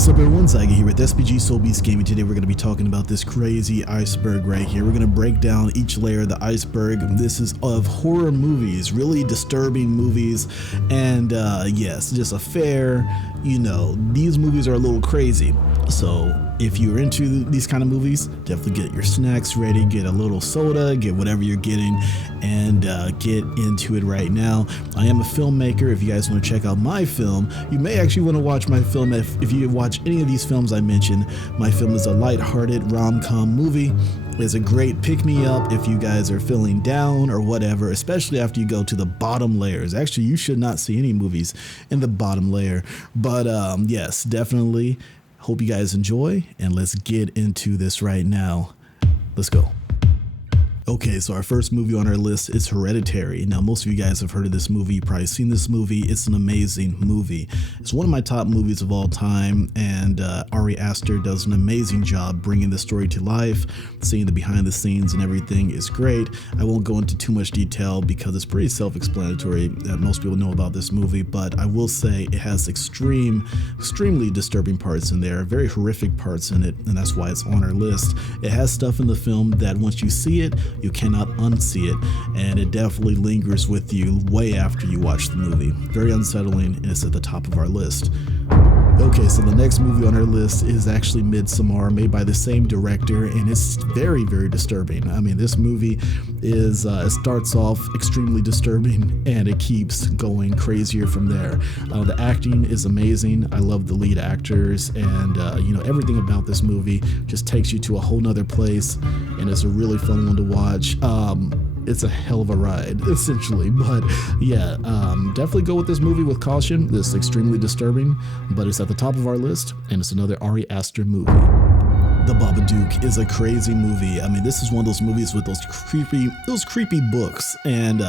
What's up everyone, Zyga here with SPG Soul Beast Gaming. Today we're going to be talking about this crazy iceberg right here. We're going to break down each layer of the iceberg. This is of horror movies, really disturbing movies, and yes, just a fair, these movies are a little crazy. So if you're into these kind of movies, definitely get your snacks ready, get a little soda, get whatever you're getting, and get into it right now. I am a filmmaker. If you guys want to check out my film, you may actually want to watch my film. If you watch any of these films I mentioned, my film is a lighthearted rom-com movie. It's a great pick-me-up if you guys are feeling down or whatever, especially after you go to the bottom layers. Actually, you should not see any movies in the bottom layer. But yes, definitely. Hope you guys enjoy, and let's get into this right now. Let's go. Okay, so our first movie on our list is Hereditary. Now, most of you guys have heard of this movie. You've probably seen this movie. It's an amazing movie. It's one of my top movies of all time, and Ari Aster does an amazing job bringing the story to life. Seeing the behind the scenes and everything is great. I won't go into too much detail because it's pretty self-explanatory that most people know about this movie, but I will say it has extremely disturbing parts in there, very horrific parts in it, and that's why it's on our list. It has stuff in the film that once you see it, you cannot unsee it, and it definitely lingers with you way after you watch the movie. Very unsettling, and it's at the top of our list. Okay, so the next movie on our list is actually Midsommar, made by the same director, and it's very, very disturbing. I mean, this movie is it starts off extremely disturbing, and it keeps going crazier from there. The acting is amazing. I love the lead actors, and everything about this movie just takes you to a whole nother place, and it's a really fun one to watch. It's a hell of a ride, essentially. But yeah, definitely go with this movie with caution. This is extremely disturbing, but it's at the top of our list, and it's another Ari Aster movie. The Babadook is a crazy movie. I mean, this is one of those movies with those creepy books, and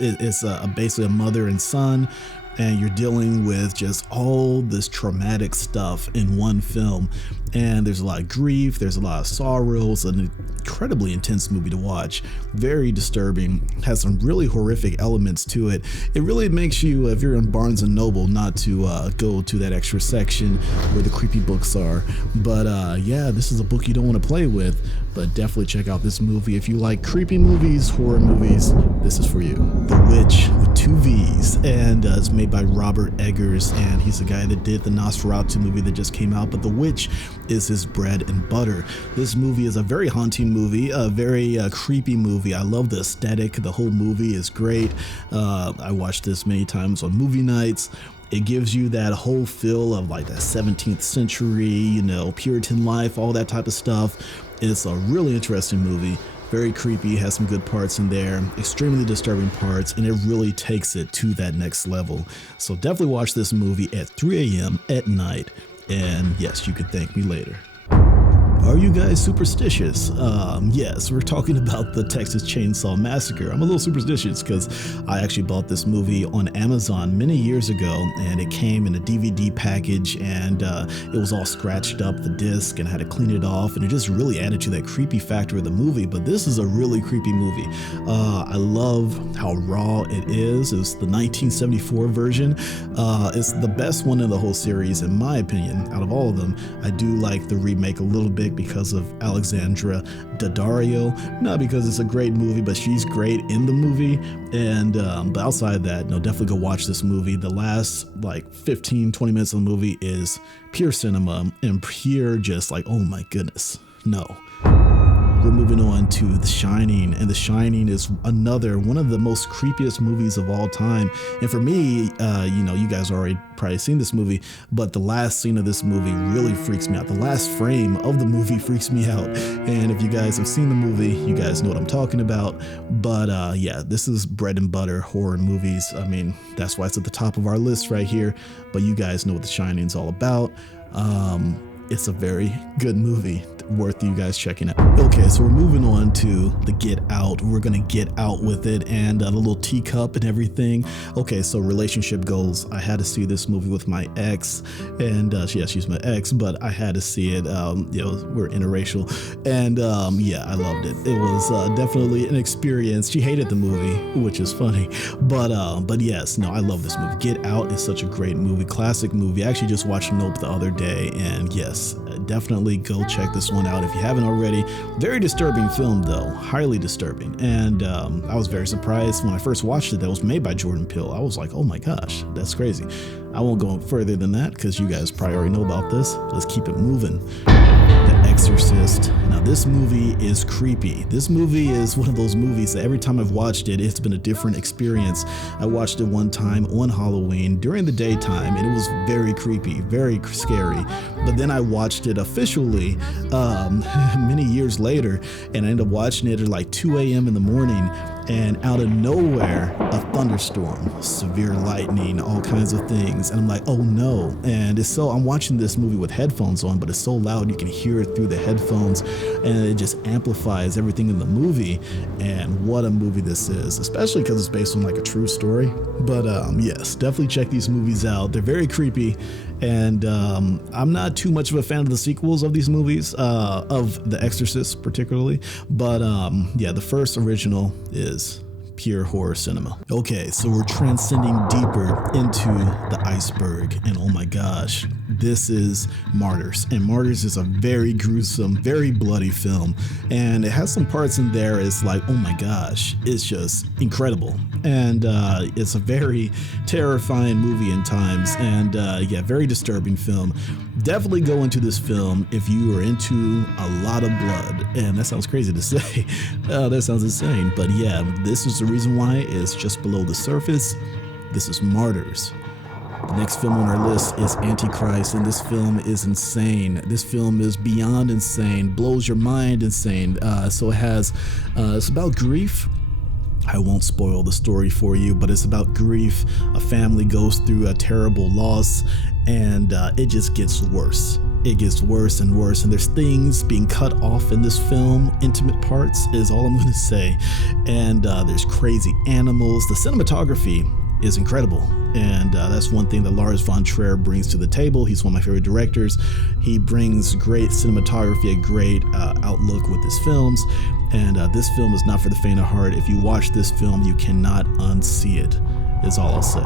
it's basically a mother and son, and you're dealing with just all this traumatic stuff in one film. And there's a lot of grief, there's a lot of sorrow. It's an incredibly intense movie to watch. Very disturbing, has some really horrific elements to it. It really makes you, if you're in Barnes & Noble, not to go to that extra section where the creepy books are. But yeah, this is a book you don't want to play with, but definitely check out this movie. If you like creepy movies, horror movies, this is for you. The Witch with 2 V's, and it's made by Robert Eggers, and he's the guy that did the Nosferatu movie that just came out, but The Witch is his bread and butter. This movie is a very haunting movie, a very creepy movie. I love the aesthetic. The whole movie is great. I watched this many times on movie nights. It gives you that whole feel of like that 17th century, Puritan life, all that type of stuff. It's a really interesting movie. Very creepy, has some good parts in there, extremely disturbing parts, and it really takes it to that next level. So definitely watch this movie at 3 a.m. at night, and yes, you could thank me later. Are you guys superstitious? Yes, we're talking about the Texas Chainsaw Massacre. I'm a little superstitious because I actually bought this movie on Amazon many years ago, and it came in a DVD package, and it was all scratched up, the disc, and I had to clean it off, and it just really added to that creepy factor of the movie. But this is a really creepy movie. I love how raw it is. It's the 1974 version. It's the best one in the whole series, in my opinion, out of all of them. I do like the remake a little bit because of Alexandra Daddario, not because it's a great movie, but she's great in the movie. And but outside of that, definitely go watch this movie. The last 15-20 minutes of the movie is pure cinema and pure just oh my goodness, no. We're moving on to The Shining, and The Shining is another one of the most creepiest movies of all time. And for me, you guys already probably seen this movie, but the last scene of this movie really freaks me out. The last frame of the movie freaks me out. And if you guys have seen the movie, you guys know what I'm talking about. But yeah, this is bread and butter horror movies. I mean, that's why it's at the top of our list right here. But you guys know what The Shining is all about. it's a very good movie, worth you guys checking out. Okay, so we're moving on to the Get Out. We're gonna get out with it, and the little teacup and everything. Okay, so relationship goals. I had to see this movie with my ex, and yeah, she's my ex, but I had to see it. We're interracial, and yeah, I loved it. It was definitely an experience. She hated the movie, which is funny, but yes, no, I love this movie. Get Out is such a great movie, classic movie. I actually just watched Nope the other day, and yes, definitely go check this one out if you haven't already. Very disturbing film though, highly disturbing, and I was very surprised when I first watched it that it was made by Jordan Peele. I was like, oh my gosh, that's crazy. I won't go further than that because you guys probably already know about this. Let's keep it moving. The Exorcist. Now this movie is creepy. This movie is one of those movies that every time I've watched it, it's been a different experience. I watched it one time on Halloween during the daytime, and it was very creepy, very scary. But then I watched it officially many years later, and I ended up watching it at like 2 a.m. in the morning, and out of nowhere, a thunderstorm, severe lightning, all kinds of things. And I'm like, oh no. And I'm watching this movie with headphones on, but it's so loud you can hear it through the headphones, and it just amplifies everything in the movie. And what a movie this is, especially because it's based on like a true story. But yes, definitely check these movies out. They're very creepy. And I'm not too much of a fan of the sequels of these movies, of The Exorcist particularly, but yeah, the first original is pure horror cinema. Okay, so we're transcending deeper into the Iceberg, and oh my gosh, this is Martyrs, and Martyrs is a very gruesome, very bloody film, and it has some parts in there it's like, oh my gosh, it's just incredible, and it's a very terrifying movie in times, and yeah, very disturbing film. Definitely go into this film if you are into a lot of blood, and that sounds crazy to say. That sounds insane, but yeah, this is the reason why it's just below the surface. This is Martyrs. The next film on our list is Antichrist, and this film is insane. This film is beyond insane, blows your mind insane. So it has, it's about grief. I won't spoil the story for you, but it's about grief. A family goes through a terrible loss, and it just gets worse. It gets worse and worse, and there's things being cut off in this film. Intimate parts is all I'm going to say. And there's crazy animals. The cinematography is incredible, and that's one thing that Lars von Trier brings to the table. He's one of my favorite directors. He brings great cinematography, a great outlook with his films, and this film is not for the faint of heart. If you watch this film, you cannot unsee it, is all I'll say.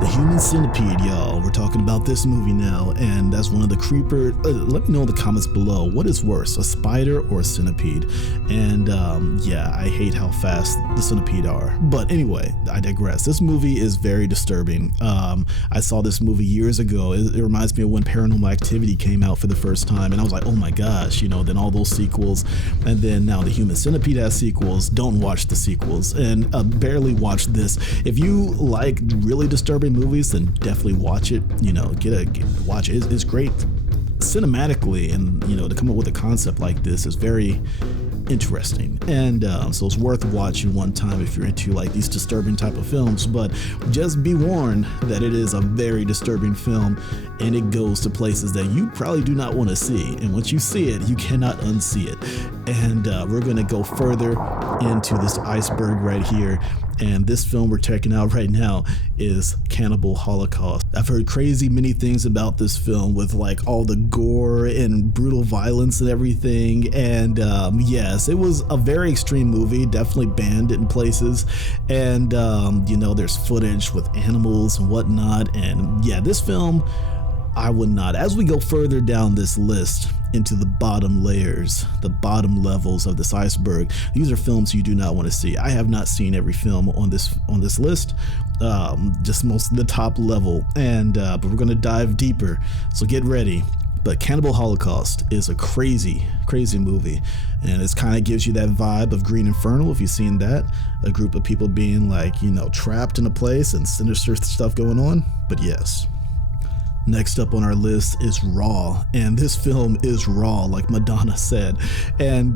The Human Centipede, y'all. We're talking about this movie now, and that's one of the creeper. Let me know in the comments below, what is worse, a spider or a centipede? And yeah, I hate how fast the centipede are. But anyway, I digress. This movie is very disturbing. I saw this movie years ago. It reminds me of when Paranormal Activity came out for the first time, and I was like, oh my gosh, you know, then all those sequels, and then now the Human Centipede has sequels. Don't watch the sequels, and barely watch this. If you like really disturbing movies, then definitely watch it. You know, watch it. It's great cinematically, and you know, to come up with a concept like this is very interesting, and so it's worth watching one time if you're into like these disturbing type of films. But just be warned that it is a very disturbing film, and it goes to places that you probably do not want to see, and once you see it, you cannot unsee it. And we're going to go further into this iceberg right here, and this film we're checking out right now is Cannibal Holocaust. I've heard crazy many things about this film with like all the gore and brutal violence and everything, and yes, it was a very extreme movie, definitely banned in places, and you know, there's footage with animals and whatnot, and yeah, this film I would not. As we go further down this list into the bottom layers, the bottom levels of this iceberg, these are films you do not want to see. I have not seen every film on this list, just most of the top level, and but we're going to dive deeper, so get ready. But Cannibal Holocaust is a crazy movie, and it kind of gives you that vibe of Green Inferno, if you've seen that. A group of people being like, you know, trapped in a place and sinister stuff going on. But yes, Next up on our list is Raw, and this film is raw, like Madonna said. And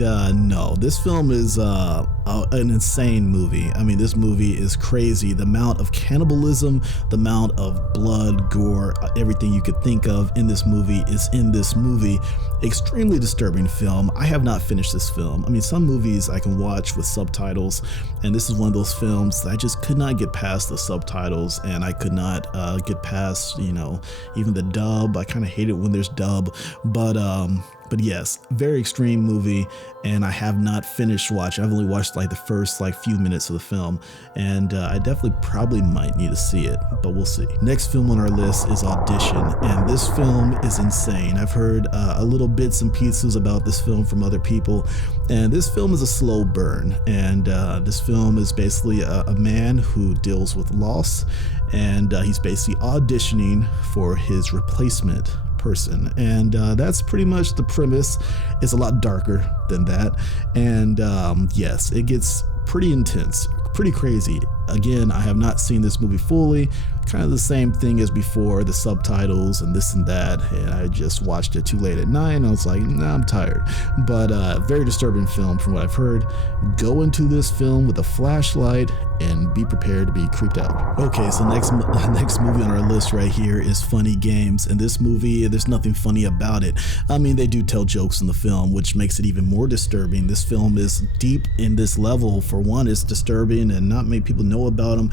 no, this film is an insane movie. I mean, this movie is crazy. The amount of cannibalism, the amount of blood, gore, everything you could think of in this movie is in this movie. Extremely disturbing film. I have not finished this film. I mean, some movies I can watch with subtitles, and this is one of those films that I just could not get past the subtitles, and I could not get past, even the dub. I kind of hate it when there's dub, but yes, very extreme movie, and I have not finished watching. I've only watched like the first few minutes of the film, and I definitely probably might need to see it, but we'll see. Next film on our list is Audition, and this film is insane. I've heard a little bits and pieces about this film from other people, and this film is a slow burn, and this film is basically a man who deals with loss, and he's basically auditioning for his replacement person, and that's pretty much the premise. It's a lot darker than that, and yes, it gets pretty intense, pretty crazy. Again, I have not seen this movie fully. Kind of the same thing as before, the subtitles and this and that, and I just watched it too late at night, and I was like, nah, I'm tired. But very disturbing film from what I've heard. Go into this film with a flashlight and be prepared to be creeped out. Okay, so next movie on our list right here is Funny Games, and this movie, there's nothing funny about it. I mean, they do tell jokes in the film, which makes it even more disturbing. This film is deep in this level. For one, it's disturbing, and not many people know about them.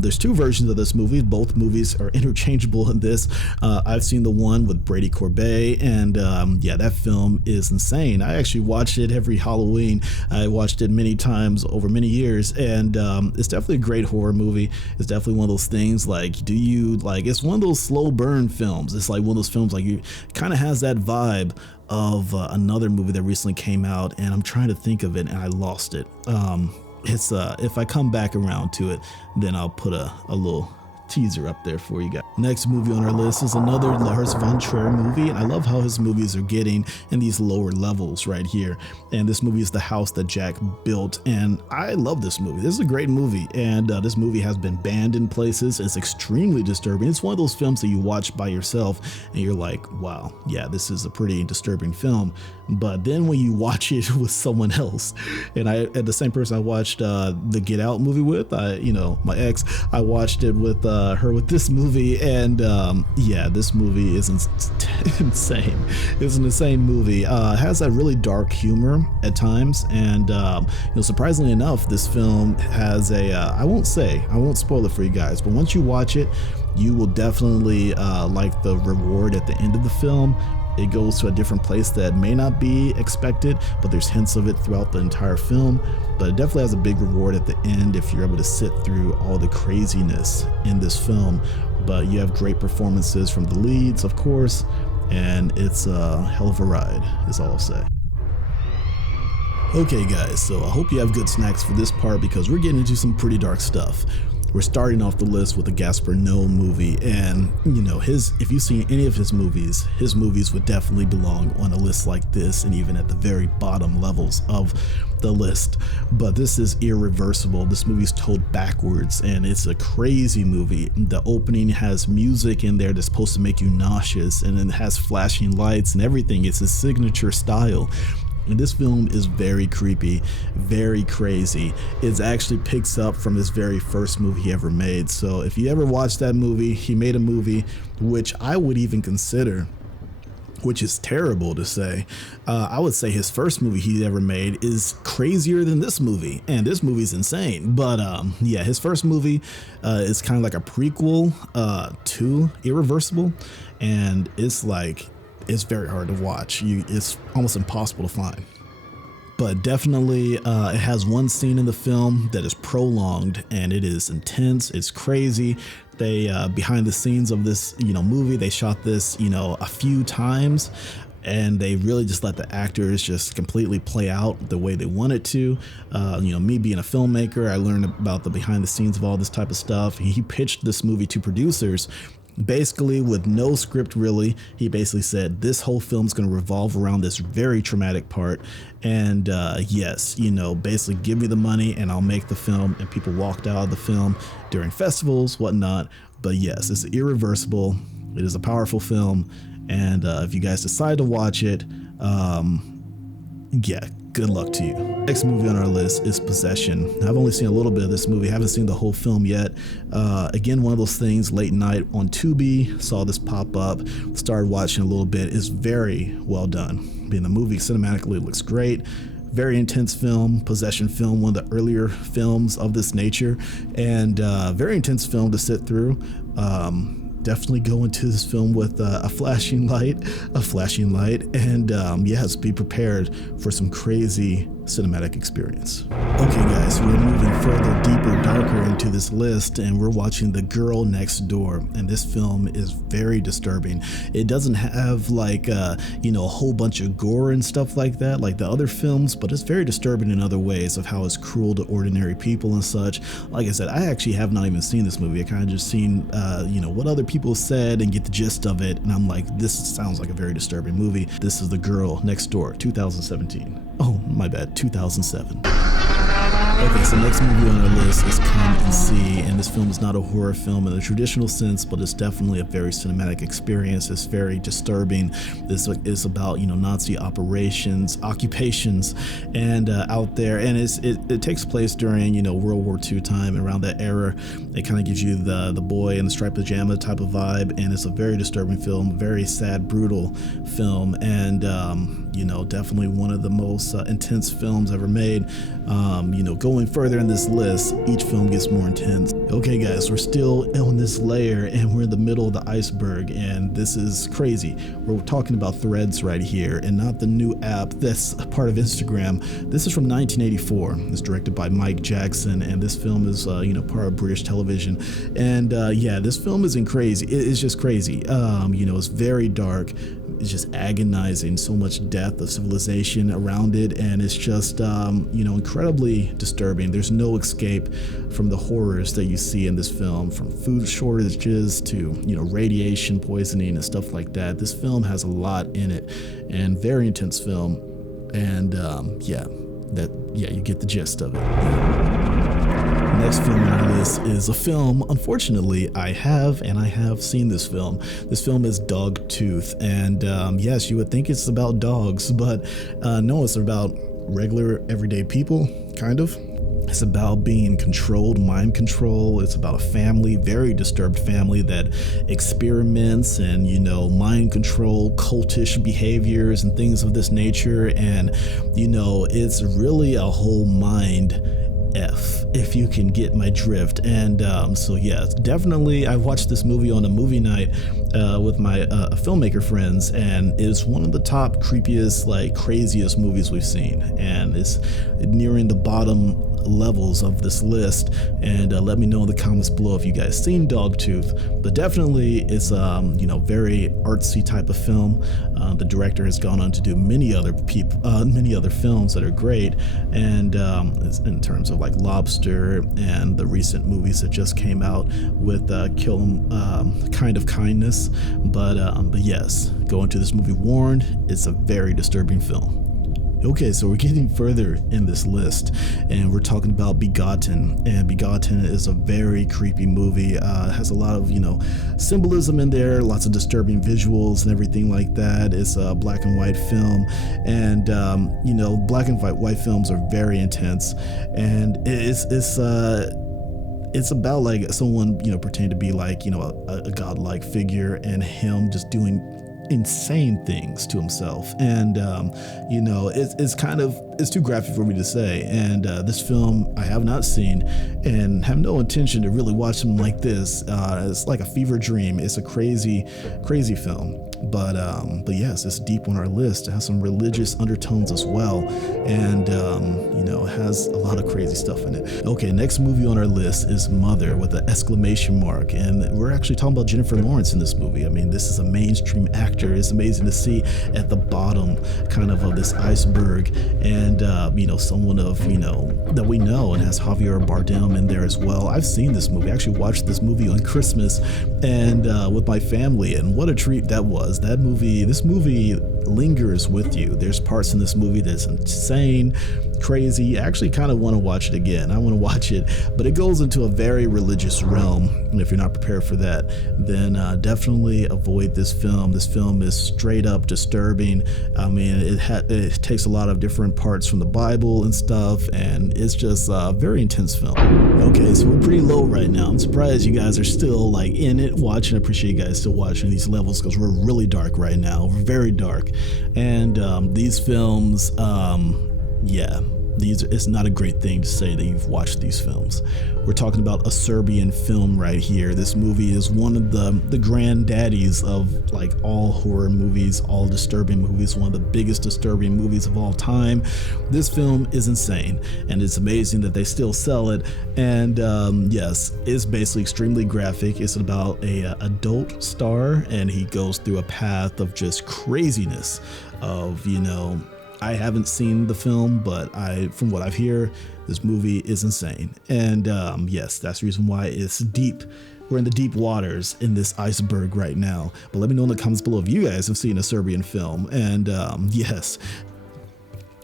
There's two versions of this movie. Both movies are interchangeable in this. I've seen the one with Brady Corbet, and yeah, that film is insane. I actually watched it every Halloween. I watched it many times over many years, and it's definitely a great horror movie. It's definitely one of those things it's one of those slow burn films. It's like one of those films you kind of has that vibe of another movie that recently came out, and I'm trying to think of it and I lost it. It's if I come back around to it, then I'll put a little teaser up there for you guys. Next movie on our list is another Lars von Trier movie, and I love how his movies are getting in these lower levels right here. And this movie is The House That Jack Built, and I love this movie. This is a great movie, and this movie has been banned in places. It's extremely disturbing. It's one of those films that you watch by yourself and you're like, wow, yeah, this is a pretty disturbing film. But then when you watch it with someone else, and the same person I watched the Get Out movie with, my ex, I watched it with her with this movie, and yeah, this movie is insane. It's an insane movie. It has that really dark humor at times, and surprisingly enough, this film has I won't spoil it for you guys, but once you watch it, you will definitely like the reward at the end of the film. It goes to a different place that may not be expected, but there's hints of it throughout the entire film. But it definitely has a big reward at the end if you're able to sit through all the craziness in this film. But you have great performances from the leads, of course, and it's a hell of a ride, is all I'll say. Okay guys, so I hope you have good snacks for this part, because we're getting into some pretty dark stuff. We're starting off the list with a Gaspar Noé movie, and if you've seen any of his movies would definitely belong on a list like this, and even at the very bottom levels of the list. But this is Irreversible. This movie's told backwards, and it's a crazy movie. The opening has music in there that's supposed to make you nauseous, and it has flashing lights and everything. It's his signature style. And this film is very creepy, very crazy. It actually picks up from his very first movie he ever made. So if you ever watch that movie, he made a movie which I would even consider, which is terrible to say, I would say his first movie he ever made is crazier than this movie, and this movie's insane. But yeah, his first movie is kind of like a prequel to Irreversible, and it's very hard to watch. It's almost impossible to find. But definitely it has one scene in the film that is prolonged, and it is intense. It's crazy. They behind the scenes of this movie, they shot this a few times, and they really just let the actors just completely play out the way they wanted to. Me being a filmmaker, I learned about the behind the scenes of all this type of stuff. He pitched this movie to producers basically with no script really. He basically said this whole film's going to revolve around this very traumatic part, and yes, basically give me the money and I'll make the film. And people walked out of the film during festivals, whatnot. But yes, it's Irreversible. It is a powerful film, and if you guys decide to watch it, yeah, good luck to you. Next movie on our list is Possession. I've only seen a little bit of this movie, haven't seen the whole film yet. Again, one of those things, late night on Tubi, saw this pop up, started watching a little bit. It's very well done. The movie cinematically looks great. Very intense film, possession film, one of the earlier films of this nature, and very intense film to sit through. Definitely go into this film with a flashing light, and yes, be prepared for some crazy cinematic experience. Okay guys, we're moving further, deeper, darker into this list, and we're watching The Girl Next Door, and this film is very disturbing. It doesn't have like a whole bunch of gore and stuff like that like the other films, but it's very disturbing in other ways of how it's cruel to ordinary people and such. Like I said, I actually have not even seen this movie. I kind of just seen what other people said and get the gist of it, and I'm like, this sounds like a very disturbing movie. This is The Girl Next Door, 2017. Oh, my bad, 2007. Okay, so next movie on our list is Come and See, and this film is not a horror film in the traditional sense, but it's definitely a very cinematic experience. It's very disturbing. This is about Nazi occupations, and out there, and it takes place during World War II time. Around that era, it kind of gives you the boy in the striped pajama type of vibe, and it's a very disturbing film, very sad, brutal film, and definitely one of the most intense films ever made. Going further in this list, each film gets more intense. Okay guys, we're still on this layer, and we're in the middle of the iceberg, and this is crazy. We're talking about Threads right here, and not the new app that's a part of Instagram. This is from 1984. It's directed by Mike Jackson, and this film is part of British television. And this film isn't crazy. It's just crazy. It's very dark. It's just agonizing. So much death of civilization around it, and it's just incredibly disturbing. There's no escape from the horrors that you see in this film, from food shortages to radiation poisoning and stuff like that. This film has a lot in it, and very intense film, and you get the gist of it. Next film on our list is a film, unfortunately, I have seen this film. This film is Dogtooth, and yes, you would think it's about dogs, but no, it's about regular, everyday people, kind of. It's about being controlled, mind control. It's about a family, very disturbed family that experiments and, mind control, cultish behaviors and things of this nature. And, it's really a whole mind F, if you can get my drift. And definitely I watched this movie on a movie night with my filmmaker friends, and it's one of the top creepiest, craziest movies we've seen, and it's nearing the bottom levels of this list. And let me know in the comments below if you guys seen Dogtooth. But definitely it's very artsy type of film. The director has gone on to do many other films that are great, and in terms of Lobster and the recent movies that just came out with Kind of Kindness. But yes, go into this movie warned. It's a very disturbing film. Okay, so we're getting further in this list, and we're talking about Begotten, and Begotten is a very creepy movie. It has a lot of, symbolism in there, lots of disturbing visuals and everything like that. It's a black and white film, and, black and white films are very intense, and it's about someone, pretending to be a godlike figure, and him just doing insane things to himself, and it's too graphic for me to say, and this film I have not seen and have no intention to really watch something like this. It's like a fever dream. It's a crazy film, but yes, it's deep on our list. It has some religious undertones as well, and it has a lot of crazy stuff in it. Okay, next movie on our list is Mother, with an exclamation mark, and we're actually talking about Jennifer Lawrence in this movie. I mean, this is a mainstream actor. It's amazing to see at the bottom of this iceberg, and someone of that we know, and has Javier Bardem in there as well. I've seen this movie. I actually watched this movie on Christmas and with my family, and what a treat that was. This movie lingers with you. There's parts in this movie that's insane, crazy. I actually kind of want to watch it again. I want to watch it, but it goes into a very religious realm. And if you're not prepared for that, then definitely avoid this film. This film is straight up disturbing. I mean, it takes a lot of different parts from the Bible and stuff, and it's just a very intense film. Okay, so we're pretty low right now. I'm surprised you guys are still like in it watching. I appreciate you guys still watching these levels because we're really dark right now. We're very dark, and these films, yeah, it's not a great thing to say that you've watched these films. We're talking about a Serbian film right here. This movie is one of the granddaddies of like all horror movies, all disturbing movies, one of the biggest disturbing movies of all time. This film is insane, and it's amazing that they still sell it. And yes, it's basically extremely graphic. It's about a adult star, and he goes through a path of just craziness of, you know, I haven't seen the film, but from what I've heard, this movie is insane. And yes, that's the reason why it's deep. We're in the deep waters in this iceberg right now. But let me know in the comments below if you guys have seen a Serbian film. And yes.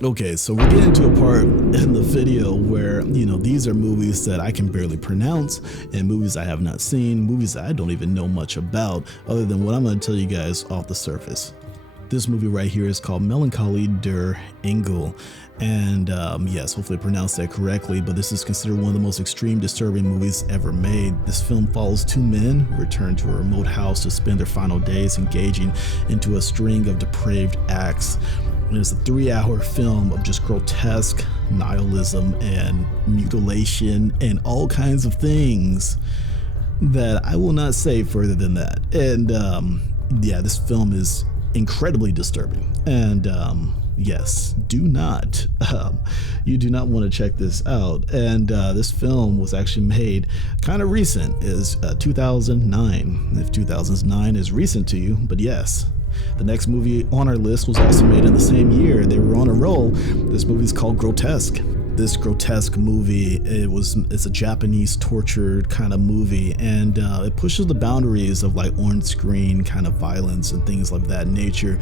Okay, so we're getting to a part in the video where, you know, these are movies that I can barely pronounce, and movies I have not seen, movies that I don't even know much about, other than what I'm going to tell you guys off the surface. This movie right here is called Melancholy Deranged, and yes, hopefully I pronounced that correctly, but this is considered one of the most extreme, disturbing movies ever made. This film follows two men who return to a remote house to spend their final days engaging into a string of depraved acts. And it's a 3-hour film of just grotesque nihilism and mutilation and all kinds of things that I will not say further than that. And yeah, this film is incredibly disturbing, and yes, you do not want to check this out. And this film was actually made kind of recent, is 2009, if 2009 is recent to you. But yes, the next movie on our list was also made in the same year. They were on a roll. This movie is called Grotesque. This grotesque movie, it's a Japanese tortured kind of movie, and it pushes the boundaries of like on-screen kind of violence and things like that nature.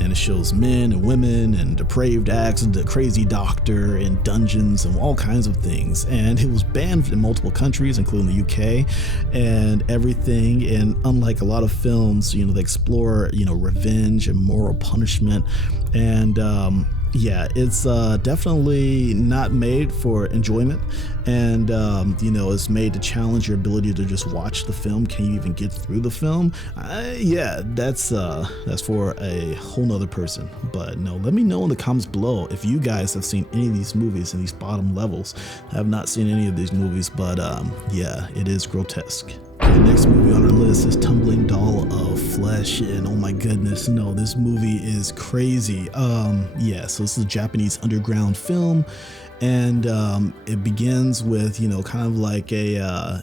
And it shows men and women and depraved acts and the crazy doctor and dungeons and all kinds of things. And it was banned in multiple countries, including the UK and everything. And unlike a lot of films, you know, they explore, you know, revenge and moral punishment. And yeah, it's definitely not made for enjoyment, and you know, it's made to challenge your ability to just watch the film. Can you even get through the film? Yeah, that's for a whole nother person. But no, let me know in the comments below if you guys have seen any of these movies in these bottom levels. I have not seen any of these movies, but yeah, it is grotesque. The next movie on our list is Tumbling Doll of Flesh, and oh my goodness, no, this movie is crazy. Yeah, so this is a Japanese underground film, and it begins with, you know, kind of like a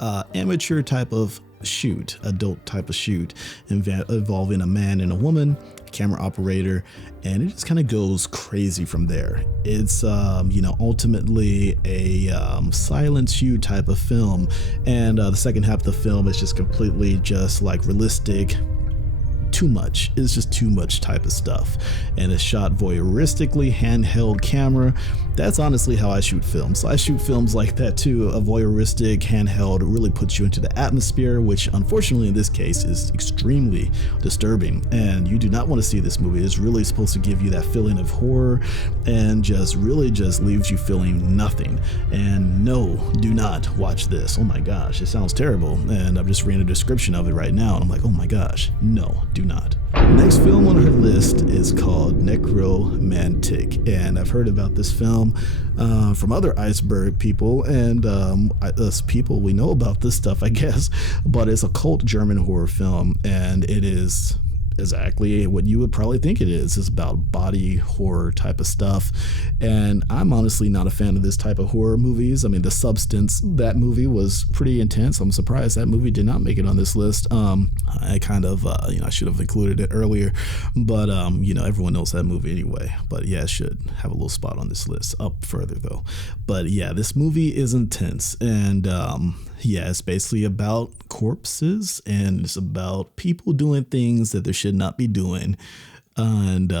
amateur type of shoot, adult type of shoot, involving a man and a woman, camera operator, and it just kind of goes crazy from there. It's you know, ultimately a silent shoot type of film, and the second half of the film is just completely just like realistic. Too much. It's just too much type of stuff, and it's shot voyeuristically, handheld camera. That's honestly how I shoot films. I shoot films like that too. A voyeuristic handheld really puts you into the atmosphere, which unfortunately in this case is extremely disturbing, and you do not want to see this movie. It's really supposed to give you that feeling of horror and just really just leaves you feeling nothing. And no, do not watch this. Oh my gosh, it sounds terrible, and I'm just reading a description of it right now, and I'm like, oh my gosh, no, do not. Next film on our list is called Necromantic, and I've heard about this film from other Iceberg people, and us people, we know about this stuff, I guess, but it's a cult German horror film, and it is exactly what you would probably think it is. It's about body horror type of stuff, and I'm honestly not a fan of this type of horror movies. I mean, The Substance, that movie was pretty intense. I'm surprised that movie did not make it on this list. I kind of you know, I should have included it earlier, but you know, everyone knows that movie anyway. But yeah, it should have a little spot on this list up further though. But yeah, this movie is intense, and yeah, it's basically about corpses, and it's about people doing things that they should not be doing. And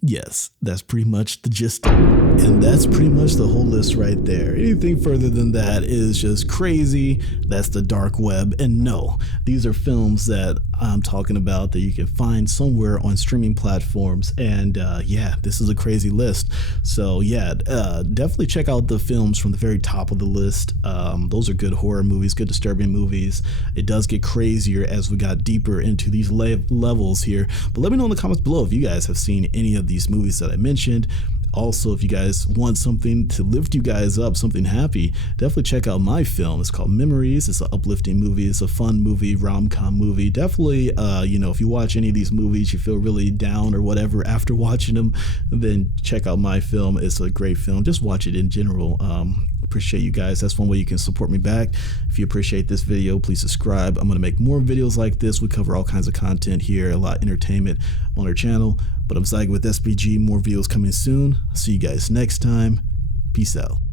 yes, that's pretty much the gist. And that's pretty much the whole list right there. Anything further than that is just crazy. That's the dark web. And no, these are films that I'm talking about that you can find somewhere on streaming platforms. And yeah, this is a crazy list. So yeah, definitely check out the films from the very top of the list. Those are good horror movies, good disturbing movies. It does get crazier as we got deeper into these levels here. But let me know in the comments below if you guys have seen any of these movies that I mentioned. Also, if you guys want something to lift you guys up, something happy, definitely check out my film. It's called Memories. It's an uplifting movie. It's a fun movie, rom-com movie. Definitely, if you watch any of these movies, you feel really down or whatever after watching them, then check out my film. It's a great film. Just watch it in general. Appreciate you guys. That's one way you can support me back. If you appreciate this video, please subscribe. I'm going to make more videos like this. We cover all kinds of content here, a lot of entertainment on our channel. But I'm Zyga with SBG. More videos coming soon. See you guys next time. Peace out.